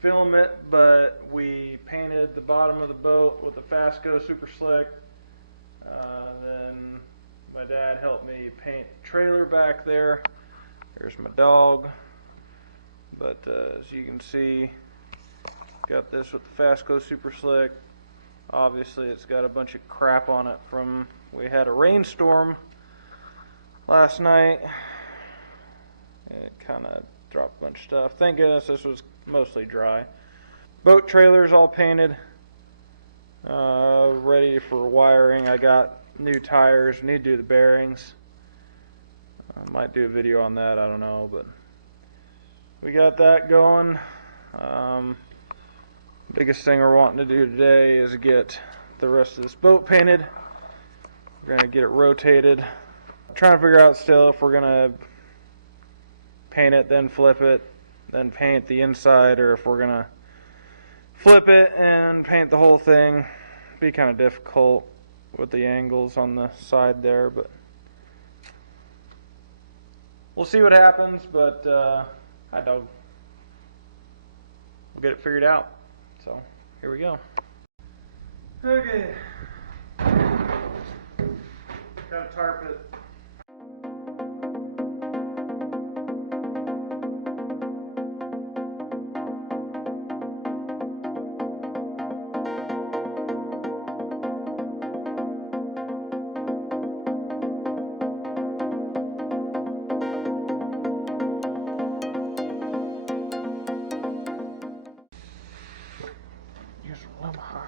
film it, but we painted the bottom of the boat with the Fasco Super Slick. Then my dad helped me paint the trailer back there. There's my dog. But as you can see, got this with the Fasco Super Slick. Obviously it's got a bunch of crap on it from, we had a rainstorm last night. It kind of dropped a bunch of stuff. Thank goodness this was mostly dry. Boat trailer's all painted, ready for wiring. I got new tires, need to do the bearings. I might do a video on that, I don't know, but we got that going. Biggest thing we're wanting to do today is get the rest of this boat painted. We're going to get it rotated. I'm trying to figure out still if we're going to paint it, then flip it, then paint the inside, or if we're going to flip it and paint the whole thing. Be kind of difficult with the angles on the side there, but we'll see what happens. But hi dog. We'll get it figured out. So here we go. Okay. Gotta tarp it. Use Aluma.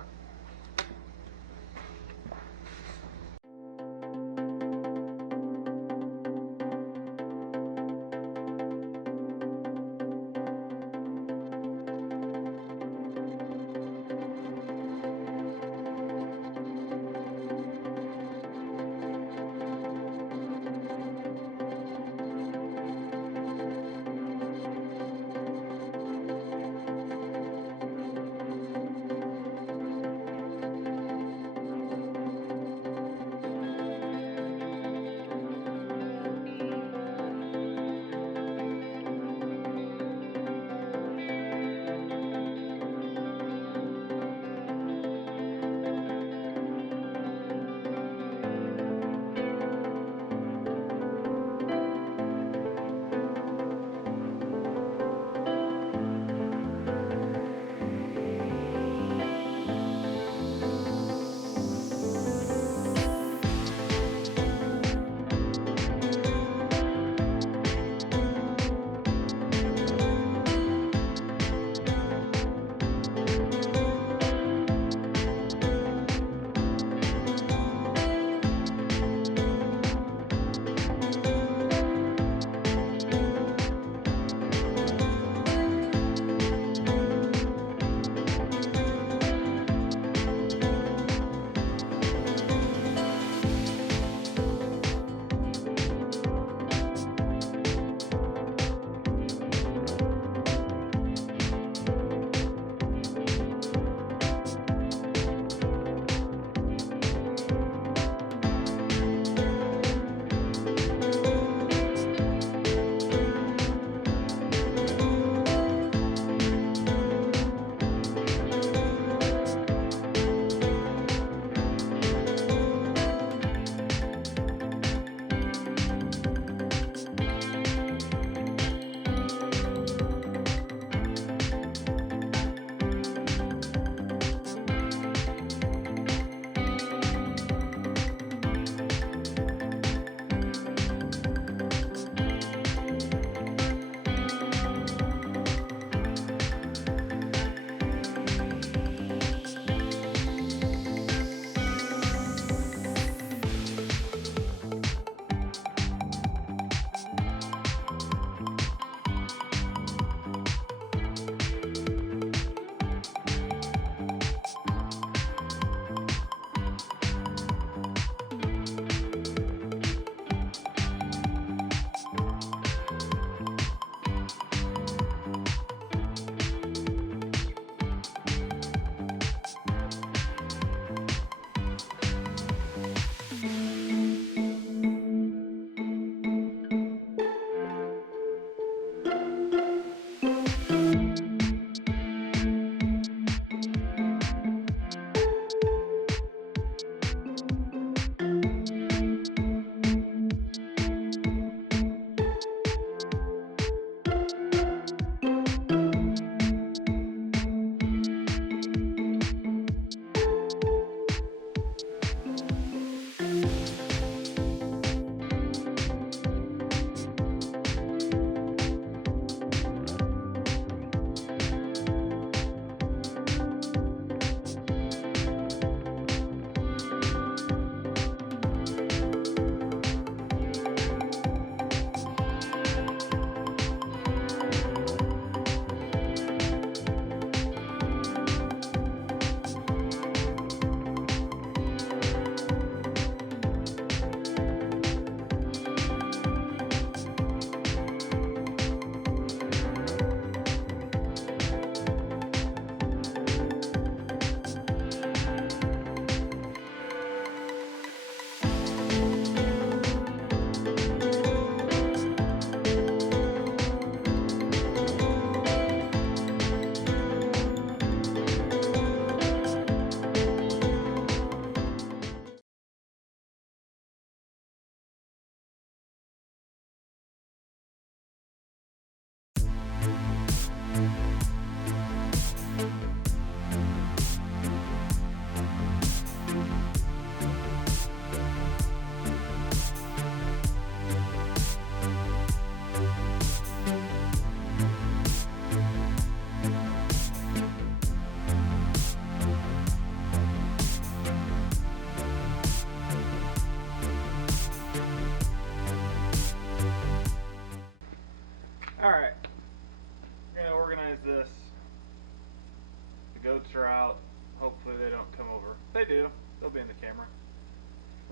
goats are out. Hopefully they don't come over. If they do, they'll be in the camera.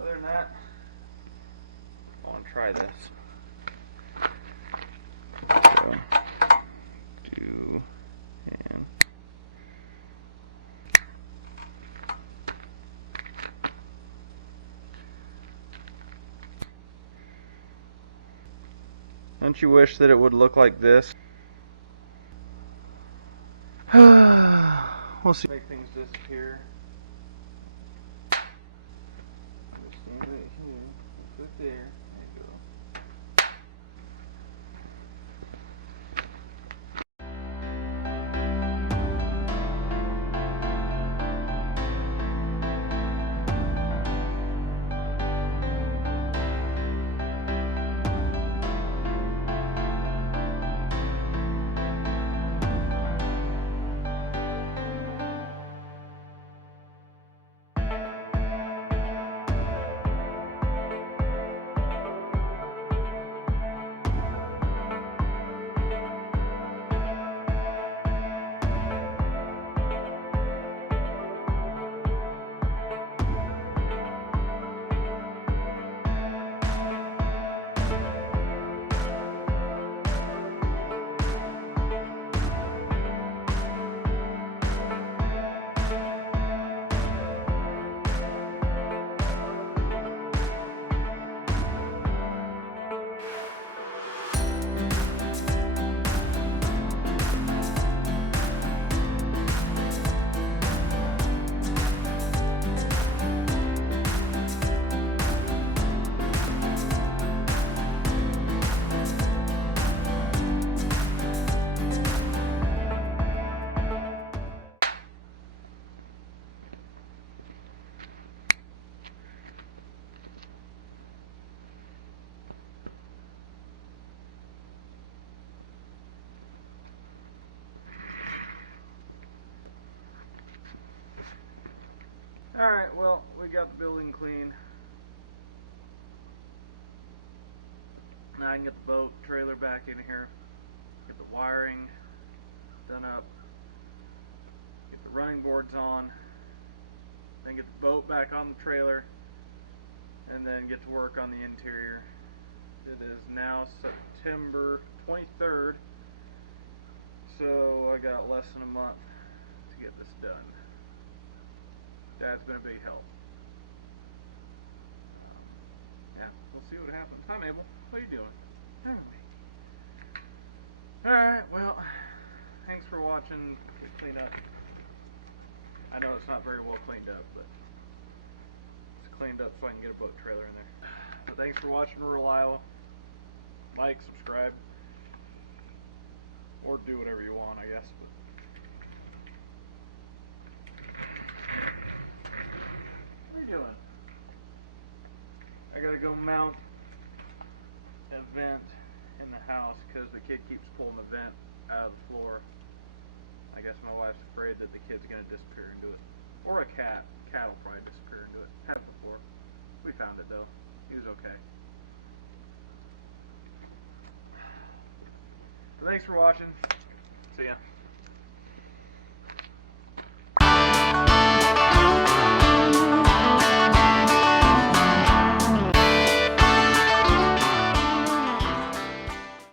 Other than that, I want to try this. So, do and don't you wish that it would look like this? We'll see. Make things disappear. Just stand right here. Put it there. There you go. Alright, well, we got the building clean. Now I can get the boat trailer back in here, get the wiring done up, get the running boards on, then get the boat back on the trailer, and then get to work on the interior. It is now September 23rd, so I got less than a month to get this done. Dad's been a big help. Yeah, we'll see what happens. Hi, Mabel. What are you doing? Alright, well, thanks for watching the cleanup. I know it's not very well cleaned up, but it's cleaned up so I can get a boat trailer in there. So thanks for watching rural Iowa. Like, subscribe, or do whatever you want, I guess. But what are you doing? I gotta go mount a vent in the house because the kid keeps pulling the vent out of the floor. I guess my wife's afraid that the kid's gonna disappear into it. Or a cat. Cat will probably disappear into it. Happened before. We found it though. He was okay. So thanks for watching. See ya.